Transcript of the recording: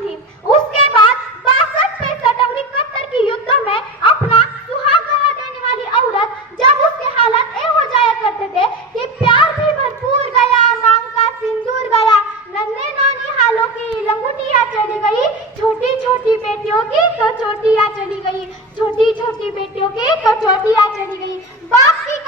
थी। उसके बाद 62, 65 और 71 की युद्ध में अपना सुहाग गवा देने वाली औरत, जब उसके हालत ये हो जाया करते थे कि प्यार भी भरपूर गया, मांग का सिंदूर गया, नन्हे नानी हालों की लंगोटियां चली गई, छोटी छोटी बेटियों की तो चोटियां चली गई, छोटी छोटी बेटियों की तो चोटियां चली गई। बाप की